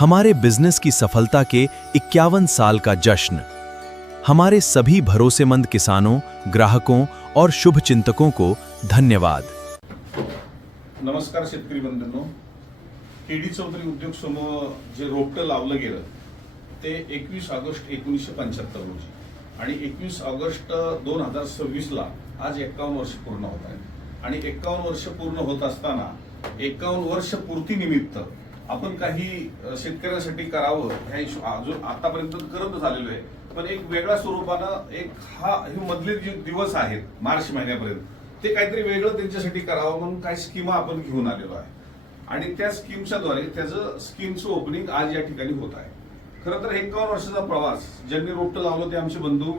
हमारे बिजनेस की सफलता के 51 साल का जश्न। हमारे सभी भरोसेमंद किसानों, ग्राहकों और शुभचिंतकों को धन्यवाद। नमस्कार शेतकरी बंधूंनो, केडी चौधरी उद्योग समूह जे रोपटं लावलं गेलं ते 21 ऑगस्ट 1975 रोजी आणि 21 ऑगस्ट 2026 ला आज 51 वर्ष पूर्ण होत आहेत आणि 51 वर्ष पूर्ण होत असताना 51 वर्ष पूर्ती निमित्त आपण काही शेतकऱ्यांसाठी करावं हे अजून आतापर्यंत करत झालेलो आहे, पण एक वेगळ्या स्वरूपानं हे मधले जे दिवस आहेत मार्च महिन्यापर्यंत ते काहीतरी वेगळं त्यांच्यासाठी करावं म्हणून काही स्कीमा आपण घेऊन आलेलो आहे आणि त्या स्कीमच्या द्वारे त्याचं स्कीमचं ओपनिंग आज या ठिकाणी होत आहे। खरं तर 51 वर्षाचा प्रवास ज्यांनी रोपटं लावलं ते आमचे बंधू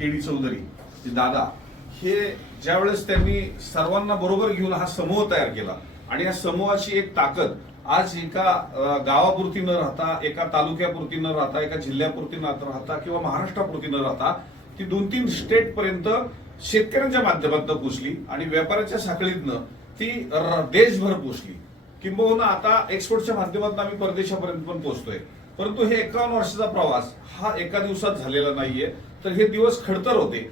केडी चौधरी दादा, हे ज्यावेळेस त्यांनी सर्वांना बरोबर घेऊन हा समूह तयार केला आणि या समूहाची एक ताकद आज एका गावापुरती न राहता, एका तालुक्यापुरती न राहता, एका जिल्ह्यापुरती न राहता किंवा महाराष्ट्रापुरती न राहता ती 2-3 स्टेट पर्यंत शेतकऱ्यांच्या माध्यमातून पोहोचली आणि व्यापाऱ्याच्या साखळीतनं ती देशभर पोहोचली, किंबहुना आता एक्सपोर्टच्या माध्यमातून आम्ही परदेशापर्यंत पण पोहोचतोय। परंतु हे 51 वर्षाचा प्रवास हा एका दिवसात झालेला नाहीये, तर हे दिवस खडतर होते,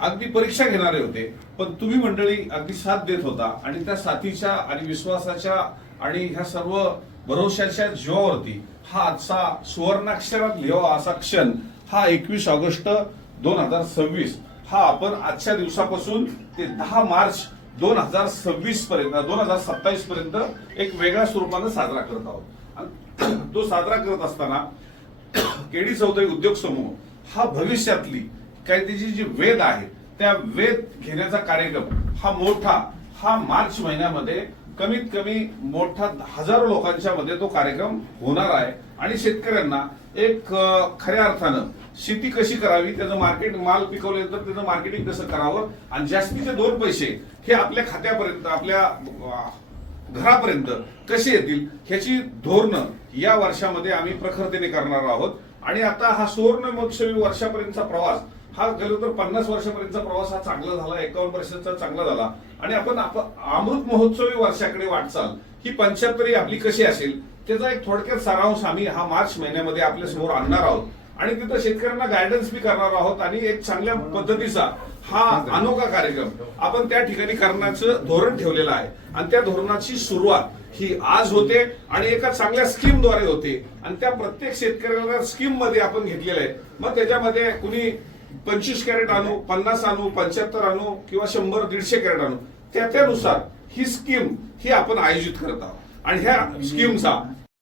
अगदी परीक्षा घेणारे होते, पण तुम्ही मंडळी अगदी साथ देत होता आणि त्या साथीच्या आणि विश्वासाच्या आणि ह्या सर्व भरोशाच्या जीवावरती हा आजचा सुवर्णाक्षरात लिहावा असा क्षण हा 21 ऑगस्ट 2026 हा आपण आजच्या दिवसापासून ते 10 मार्च 2027 पर्यंत एक वेगळ्या स्वरूपाने साजरा करत आहोत। तो साजरा करत असताना केडी चौधरी उद्योग समूह हा भविष्यातली काही त्याची जी वेध आहे त्या वेध घेण्याचा कार्यक्रम हा मोठा मार्च महिन्यामध्ये कमीत कमी मोठा हजारो लोकांच्या मध्ये तो कार्यक्रम होणार आहे आणि शेतकऱ्यांना एक खऱ्या अर्थानं शेती कशी करावी, त्याचं मार्केट माल पिकवले तर त्याचं मार्केटिंग कसं करावं आणि जास्तीचे 2 पैसे हे आपल्या खात्यापर्यंत, आपल्या घरापर्यंत कसे येतील ह्याची धोरणं या वर्षामध्ये आम्ही प्रखरतेने करणार आहोत। आणि आता हा सुवर्ण महोत्सवी वर्षापर्यंतचा प्रवास हा गेलो तर 50 वर्षापर्यंतचा प्रवास हा चांगला झाला, 51 वर्षाचा चांगला झाला आणि आपण अमृत महोत्सवी वर्षाकडे वाटचाल ही 75 आपली कशी असेल त्याचा एक थोडक्यात सारांश आम्ही हा मार्च महिन्यामध्ये आपल्या समोर आणणार आहोत आणि तिथं शेतकऱ्यांना गायडन्स बी करणार आहोत आणि एक चांगल्या पद्धतीचा हा अनोखा कार्यक्रम आपण त्या ठिकाणी करण्याचं धोरण ठेवलेलं आहे आणि त्या धोरणाची सुरुवात ही आज होते आणि एका चांगल्या स्कीमद्वारे होते आणि त्या प्रत्येक शेतकऱ्याला स्कीम मध्ये आपण घेतलेलं आहे। मग त्याच्यामध्ये कुणी 25 कॅरेट आणू, 50 आणू, 75 आणू किंवा 100-150 कॅरेट आणू, त्यानुसार ही स्कीम ही आपण आयोजित करत आहोत आणि ह्या स्कीमचा